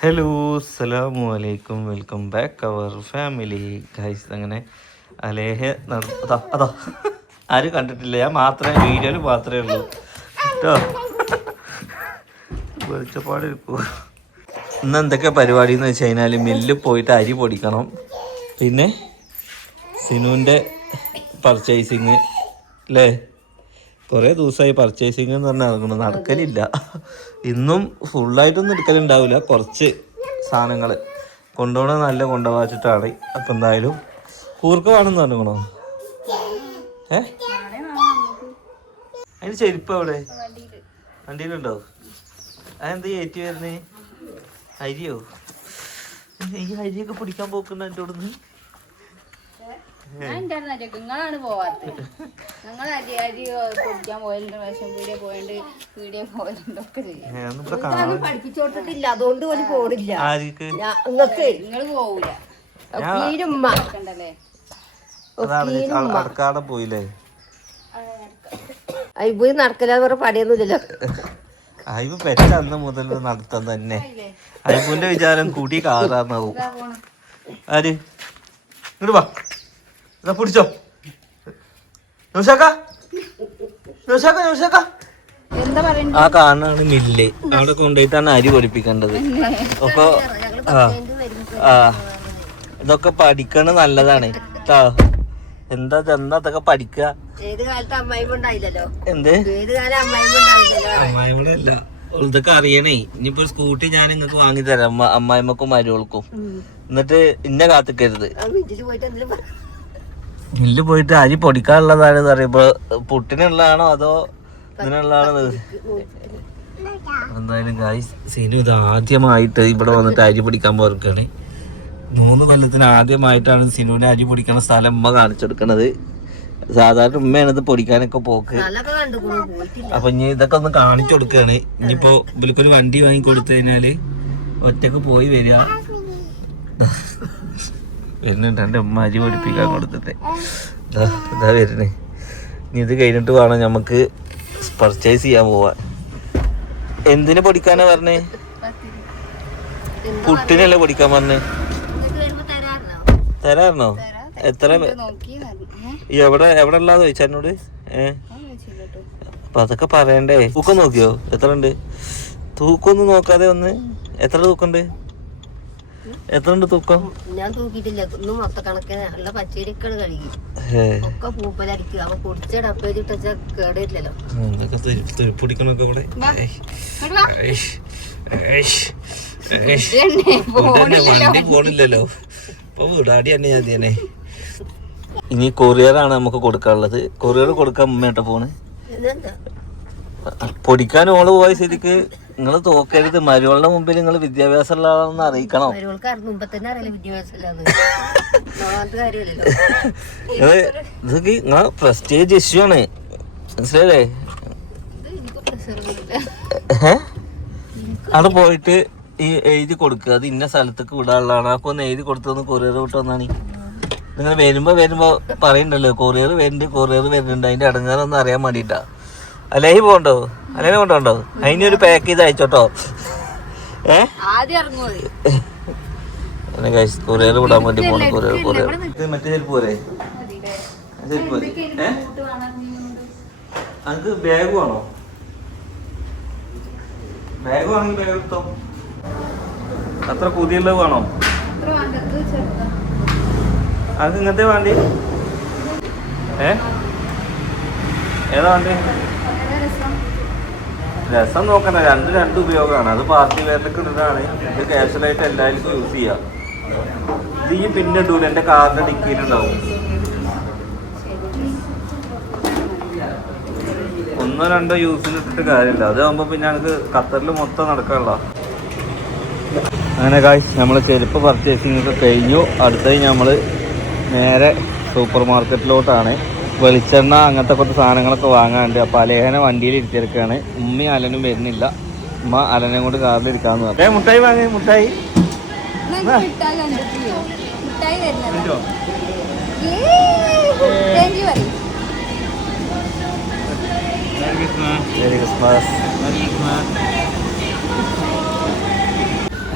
Hello അസ്സലാമു അലൈക്കും welcome back our family guys. അങ്ങനെ അലേഹ അതാ ആരും കണ്ടിട്ടില്ല, ഞാൻ മാത്രമേ വീഡിയോയിൽ മാത്രമേ ഉള്ളൂ കേട്ടോ. വെളിച്ചപ്പാട് ഇരിക്കൂ. ഇന്ന് എന്തൊക്കെ പരിപാടി എന്ന് വെച്ച് കഴിഞ്ഞാൽ മില്ലിൽ പോയിട്ട് അരി പൊടിക്കണം, പിന്നെ സിനുവിൻ്റെ പർച്ചേസിങ് അല്ലേ. കുറേ ദിവസമായി പർച്ചേസിങ് എന്ന് പറഞ്ഞാൽ ഇറങ്ങണം, നടക്കലില്ല. ഇന്നും ഫുള്ളായിട്ടൊന്നും എടുക്കലുണ്ടാവില്ല, കുറച്ച് സാധനങ്ങൾ കൊണ്ടുപോകണത് നല്ല കൊണ്ടുപോകാച്ചിട്ടാണ്. അപ്പം എന്തായാലും കൂർക്ക വേണമെന്ന് പറഞ്ഞോ. അതിന് ചെരുപ്പ് എവിടെ? വണ്ടിയിലുണ്ടോ? അതെന്താ ഏറ്റി വരുന്നേ? അരിയോ? ഈ അരിയൊക്കെ പിടിക്കാൻ പോക്കുണ്ടോ എൻ്റെ അവിടുന്ന്? നിങ്ങളാണ് പോവാത്തത്. ഞങ്ങൾ അരി അരി പൊടിക്കാൻ പോയതിന്റെ പ്രാവശ്യം വീഡിയോ പോയതിൻ്റെയൊക്കെ പഠിപ്പിച്ചോട്ടില്ല, അതുകൊണ്ട് പോലും പോണില്ല. നിങ്ങൾ പോവൂല പോയില്ലേ? പോയി നടക്കലാന്ന് പറഞ്ഞ പണിയൊന്നുമില്ലല്ലോ. അയ്യപ്പ പെറ്റ അന്ന് മുതൽ നടത്താൻ തന്നെ. അയ്യപ്പന്റെ വിചാരം കൂട്ടി കാറാന്നാവും. ആര് ഇങ്ങോട്ട് വാ, പിടിച്ചോ. ആ കാണാണ് മില്ല്, അവിടെ കൊണ്ടുപോയിട്ടാണ് അരി പൊടിപ്പിക്കേണ്ടത്. അപ്പൊ ഇതൊക്കെ പഠിക്കണ നല്ലതാണ് കേട്ടോ. എന്താ അതൊക്കെ പഠിക്ക. എന്ത് അമ്മായിമ്മടെ അല്ല, ഇതൊക്കെ അറിയണേ. ഇനിയിപ്പോ സ്കൂട്ടി ഞാൻ നിങ്ങൾക്ക് വാങ്ങി തരാം, അമ്മായിമ്മക്കും മരുവൾക്കും. എന്നിട്ട് ഇന്നെ കാത്തിക്കരുത്. മില്ല് പോയിട്ട് അരി പൊടിക്കാനുള്ളതാണ് പറയുമ്പോ പുട്ടിനുള്ളതാണോ അതോ ഇതിനുള്ളതാണോ? എന്തായാലും ഗായ്സ്, സിനു ഇത് ആദ്യമായിട്ട് ഇവിടെ വന്നിട്ട് അരി പൊടിക്കാൻ പോർക്കാണ്. 3 കൊല്ലത്തിന് ആദ്യമായിട്ടാണ് സിനുവിനെ അരി പൊടിക്കണ സ്ഥലം ഉമ്മ കാണിച്ചെടുക്കണത്. സാധാരണ ഉമ്മയാണ് ഇത് പൊടിക്കാനൊക്കെ പോക്ക്. അപ്പൊ ഇനി ഇതൊക്കെ ഒന്ന് കാണിച്ചു കൊടുക്കാണ്. ഇനിയിപ്പോ ഇവൾക്കൊരു വണ്ടി വാങ്ങി കൊടുത്തു കഴിഞ്ഞാല് ഒറ്റക്ക് പോയി വരിക. വരുന്നുണ്ട് എൻ്റെ ഉമ്മ അരി പൊടിപ്പിക്കാൻ കൊടുത്തിട്ട്. ഇതാ വരുന്നേ. ഇനി ഇത് കഴിഞ്ഞിട്ട് വേണം നമുക്ക് പർച്ചേസ് ചെയ്യാൻ പോവാൻ. എന്തിനു പൊടിക്കാനാ പറഞ്ഞേ? പുട്ടിനല്ലേ പൊടിക്കാൻ പറഞ്ഞേ? തരാറുന്നോ? എത്ര എവിടെ ഉള്ളതാ ചോദിച്ചാ എന്നോട്. അപ്പൊ അതൊക്കെ പറയണ്ടേ? തൂക്കം നോക്കിയോ? എത്ര ഉണ്ട്? തൂക്കൊന്നും നോക്കാതെ ഒന്ന് എത്ര തൂക്കണ്ട്? എത്ര ഉണ്ട് തൂക്കം? ഞാൻ തൂക്കിട്ടില്ല, മൊത്ത കണക്കിന് നല്ല പച്ചരിക്കാണ് കഴുകി ഒക്കെ പൂപ്പലടിക്കുക. അപ്പൊ പൊടിച്ച ഡപ്പേജിട്ട കേടില്ലല്ലോ. പൊടിക്കണൊക്കെ ഇവിടെ വണ്ടി പോണില്ലല്ലോ. അപ്പൊ വിടാടി തന്നെ ഞാൻ തന്നെ. ഇനി കൊറിയറാണ് നമുക്ക് കൊടുക്കാനുള്ളത്. കൊറിയർ കൊടുക്കാൻ ഉമ്മേട്ട പോണ്. പൊടിക്കാൻ ഓള് പോയ സ്ഥിതിക്ക് നിങ്ങൾ തോക്കരുത്. മരുവളുടെ മുമ്പിൽ നിങ്ങൾ വിദ്യാഭ്യാസം ഉള്ള ആളാണെന്ന് അറിയിക്കണം. ഇതൊക്കെ നിങ്ങളെ പ്രസ്റ്റേജ് ഇഷ്യൂ ആണ്, മനസ്സിലല്ലേ? അവിടെ പോയിട്ട് ഈ എഴുതി കൊടുക്കുക, അത് ഇന്ന സ്ഥലത്തേക്ക് വിടാനുള്ളതാണ്. അപ്പൊ ഒന്ന് എഴുതി കൊടുത്തൊന്ന് കൊറിയർ വിട്ട് വന്നാണ്. നിങ്ങൾ വരുമ്പോ പറയണ്ടല്ലോ കൊറിയർ വരുന്നുണ്ട്, അതിന്റെ അടങ്ങാറൊന്നും അറിയാൻ വേണ്ടിട്ടാ. അലേഹി പോണ്ടോ? അലേനെ കൊണ്ടോ? അതിനൊരു പാക്ക് ചെയ്ത് അയച്ചോട്ടോ. കൊറിയർ വിടാൻ വേണ്ടി പോണ. കൊറിയർ മറ്റേ ചെരുപ്പ് പോരെ? എനിക്ക് ബാഗ് വേണോ? ബാഗ് വേണമെങ്കിൽ ബാഗ് എടുത്തോ. അത്ര പുതിയുള്ളത് വേണോ? അത് ഇങ്ങനത്തെ വേണ്ടി? ഏതാ വേണ്ടി? രസം നോക്കണ്ട, രണ്ട് ഉപയോഗമാണ്. അത് പാർട്ടി വെയറിലൊക്കെ ഇടുന്നതാണ്. ഇത് കാഷ്വലായിട്ട് എല്ലാവർക്കും യൂസ് ചെയ്യാം. ഇത് ഈ പിന്നെ ഇടൂല, എൻ്റെ കാറിൻ്റെ ഡിക്കിയിലുണ്ടാവും. 1-2 യൂസിന് ഇട്ടിട്ട് കാര്യമില്ല. അതാകുമ്പോൾ പിന്നെ ഞങ്ങൾക്ക് ഖത്തറിൽ മൊത്തം നടക്കാനുള്ള. അങ്ങനെ ഗായ്സ്, നമ്മൾ ചെരുപ്പ് പർച്ചേസിംഗ് ഒക്കെ കഴിഞ്ഞു. അടുത്തായി നമ്മൾ നേരെ സൂപ്പർ മാർക്കറ്റിലോട്ടാണ്. വെളിച്ചെണ്ണ അങ്ങനത്തെ കുറച്ച് സാധനങ്ങളൊക്കെ വാങ്ങാനുണ്ട്. അപ്പോൾ അലേഹനെ വണ്ടിയിൽ ഇരുത്തിയെടുക്കുകയാണ്. ഉമ്മയും അലനും വരുന്നില്ല. ഉമ്മ അലനെ കൊണ്ട് കാറിൽ ഇരിക്കാന്ന് പറഞ്ഞു. മുട്ടായി വാങ്ങി. മുട്ടായി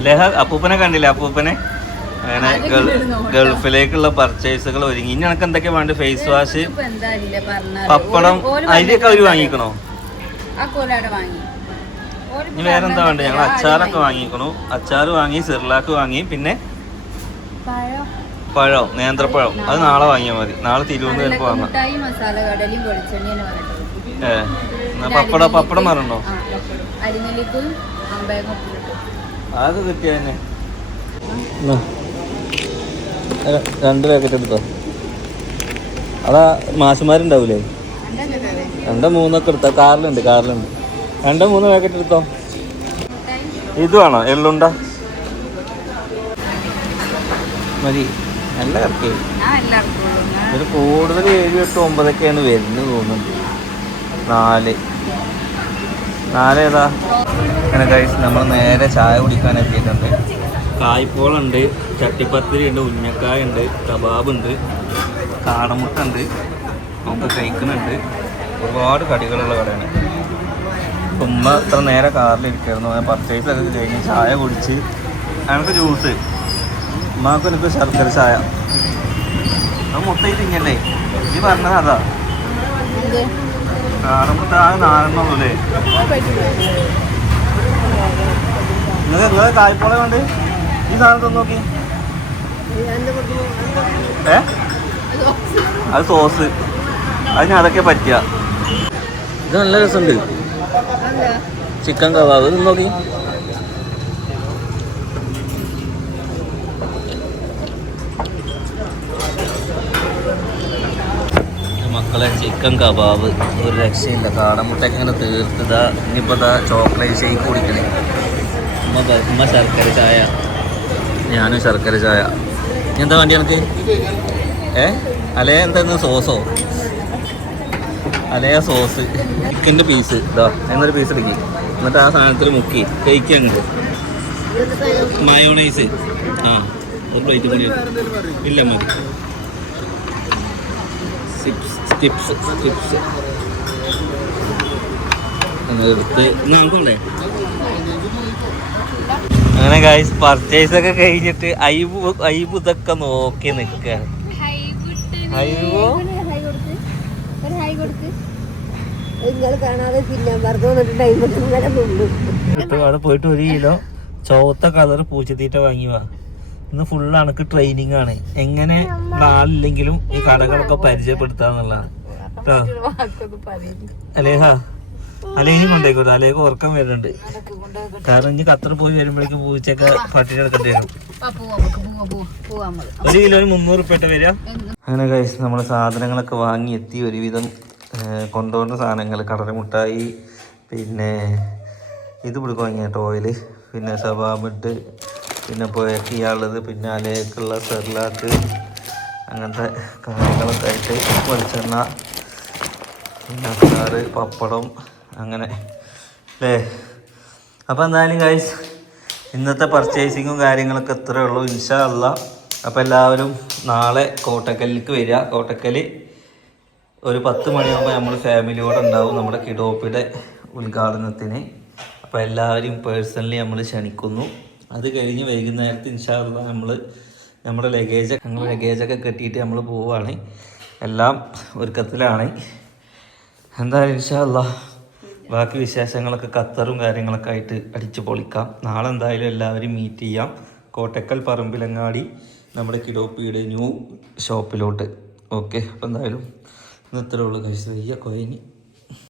ലേഹ അപ്പൂപ്പനെ കണ്ടില്ലേ? അപ്പൂപ്പനെ അങ്ങനെ ഗൾഫിലേക്കുള്ള പർച്ചേസുകൾ ഒരുങ്ങി. ഇനി എനക്ക് എന്തൊക്കെയാ വേണ്ട? ഫേസ് വാഷ്, പപ്പടം, അരിയൊക്കെ അവര് വാങ്ങിക്കണോ? ഇനി വേറെന്താ വേണ്ടത്? ഞങ്ങൾ അച്ചാറൊക്കെ വാങ്ങിക്കണു. അച്ചാറ് വാങ്ങി, സിർലാക്ക് വാങ്ങി, പിന്നെ പഴം, നേന്ത്രപ്പഴം, അത് നാളെ വാങ്ങിയാൽ മതി. നാളെ തിരുവനന്തപുരം ചിലപ്പോൾ വാങ്ങാം. പപ്പടം പറഞ്ഞോ? അതൊക്കെ കിട്ടിയ തന്നെ 2 പാക്കറ്റ് എടുത്തോ. അതാ മാഷുമാരുണ്ടാവൂലേ? 2-3 എടുത്തോ. കാറിലുണ്ട് 2-3 പാക്കറ്റ് എടുത്തോ. ഇത് വേണോ? എള്ളുണ്ട മതി. നല്ല കറക്റ്റ്. ഒരു കൂടുതൽ 7, 8, 9 വരുന്നത് തോന്നുന്നുണ്ട്. 4 ഏതാ? അങ്ങനെ കഴിച്ച് നമ്മൾ നേരെ ചായ കുടിക്കാൻ എത്തിയിട്ടുണ്ട്. കായ്പോളുണ്ട്, ചട്ടിപ്പത്തിരി ഉണ്ട്, ഉന്നക്കായ ഉണ്ട്, കബാബുണ്ട്, കാടമുട്ട ഉണ്ട്, നമുക്ക് കഴിക്കുന്നുണ്ട്. ഒരുപാട് കടികളുള്ള കടയാണ്. ഉമ്മ ഇത്ര നേരെ കാറിലിരിക്കായിരുന്നു. ഞാൻ പർച്ചേസൊക്കെ കഴിഞ്ഞ് ചായ കുടിച്ച്. എനിക്ക് ജ്യൂസ്, ഉമ്മാക്കും എനിക്ക് ശർക്കര ചായ. അത് മുട്ടയിട്ട് ഇങ്ങല്ലേ നീ പറഞ്ഞത്? അതാ കാടമുട്ട 4 അല്ലേ? നിങ്ങൾ കായ്പോള കൊണ്ട് ഈ സാധനം തന്നു നോക്കി. അത് സോസ്, അതിന് അതൊക്കെ പറ്റിയ. ഇത് നല്ല രസമുണ്ട്. ചിക്കൻ കബാബ് ഇത് നോക്കി. മക്കളെ ചിക്കൻ കബാബ് ഒരു രക്ഷയില്ല. കാടമുട്ടയൊക്കെ ഇങ്ങനെ തീർത്തതാ. ഇനിയിപ്പോൾ ചോക്ലേറ്റ് ഷേക്ക് കുടിക്കണേ. ഉമ്മ ശർക്കര ചായ, ഞാനും ശർക്കര ചായ. എന്താ വേണ്ടി എനിക്ക്? അലേ എന്തായിരുന്നു? സോസോ? അലേ സോസ്, ചിക്കൻ്റെ പീസ് ഇതാ. എന്നൊരു പീസ് എടുക്കി, എന്നിട്ട് ആ സാധനത്തിൽ മുക്കി കഴിക്കുക. അങ്ങോട്ട് മയോണൈസ് ഒരു പ്ലേറ്റ് കൂടി ഇല്ല മതി. സ്റ്റിപ്സ് എടുത്ത് നമുക്കുണ്ടേ. അങ്ങനെ ഗൈസ് പർച്ചേസൊക്കെ കഴിഞ്ഞിട്ട് ഐബ് ഇതൊക്കെ നോക്കി നിൽക്കുകയാണ്. അവിടെ പോയിട്ട് 1 കിലോ ചുവത്ത കളർ പൂച്ചത്തീറ്റ വാങ്ങി വാ. ഇന്ന് ഫുള്ള് അനക്ക് ട്രെയിനിങ് ആണ്. എങ്ങനെ ആളില്ലെങ്കിലും ഈ കടകളൊക്കെ പരിചയപ്പെടുത്താന്നുള്ളതാണ് കേട്ടോ. അലേനും കൊണ്ടേക്കോട്ടെ. അലേക്ക് ഉറക്കം വരുന്നുണ്ട്. കാരണം ഇനി ഖത്തർ പോയി വരുമ്പോഴേക്കും പൂച്ചയൊക്കെ പട്ടിണി എടുക്കേണ്ടി വരും. 1 കിലോന് 300 റുപ്യ വരിക. അങ്ങനെ കഴിച്ച് നമ്മൾ സാധനങ്ങളൊക്കെ വാങ്ങി എത്തി. ഒരുവിധം കൊണ്ടുവന്ന സാധനങ്ങൾ കടലമുട്ടായി, പിന്നെ ഇത് പിടിക്കും വാങ്ങിയ ഓയില്, പിന്നെ സബാബിട്ട്, പിന്നെ പുഴക്കിയാളുള്ളത്, പിന്നെ അലേക്കുള്ള സെർലാക്ക്, അങ്ങനത്തെ കാര്യങ്ങളൊക്കെ ആയിട്ട് വെളിച്ചെണ്ണ, പിന്നെ അച്ചാറ്, പപ്പടം, അങ്ങനെ അല്ലേ. അപ്പോൾ എന്തായാലും ഗൈസ് ഇന്നത്തെ പർച്ചേസിങ്ങും കാര്യങ്ങളൊക്കെ ഇത്രയേ ഉള്ളൂ. ഇൻഷാ അള്ളാ. അപ്പോൾ എല്ലാവരും നാളെ കോട്ടക്കലിലേക്ക് വരിക. കോട്ടക്കൽ ഒരു 10 മണിയാകുമ്പോൾ നമ്മൾ ഫാമിലിയോടെ ഉണ്ടാവും നമ്മുടെ കിഡോപ്പിയുടെ ഉദ്ഘാടനത്തിന്. അപ്പോൾ എല്ലാവരും പേഴ്സണലി നമ്മൾ ക്ഷണിക്കുന്നു. അത് കഴിഞ്ഞ് വൈകുന്നേരത്ത് ഇൻഷാ അള്ളാ നമ്മുടെ ലഗേജൊക്കെ കെട്ടിയിട്ട് നമ്മൾ പോവുകയാണ്. എല്ലാം ഒരുക്കത്തിലാണ്. എന്തായാലും ഇൻഷാ അള്ളാ ബാക്കി വിശേഷങ്ങളൊക്കെ ഖത്തറും കാര്യങ്ങളൊക്കെ ആയിട്ട് അടിച്ച് പൊളിക്കാം. നാളെ എന്തായാലും എല്ലാവരും മീറ്റ് ചെയ്യാം കോട്ടക്കൽ പറമ്പിലങ്ങാടി നമ്മുടെ കിഡോപ്പിയുടെ ന്യൂ ഷോപ്പിലോട്ട്. ഓക്കെ, അപ്പോൾ എന്തായാലും ഇന്നത്രേ ഉള്ളൂ. കഴിച്ച് വയ്യ കൊയനി.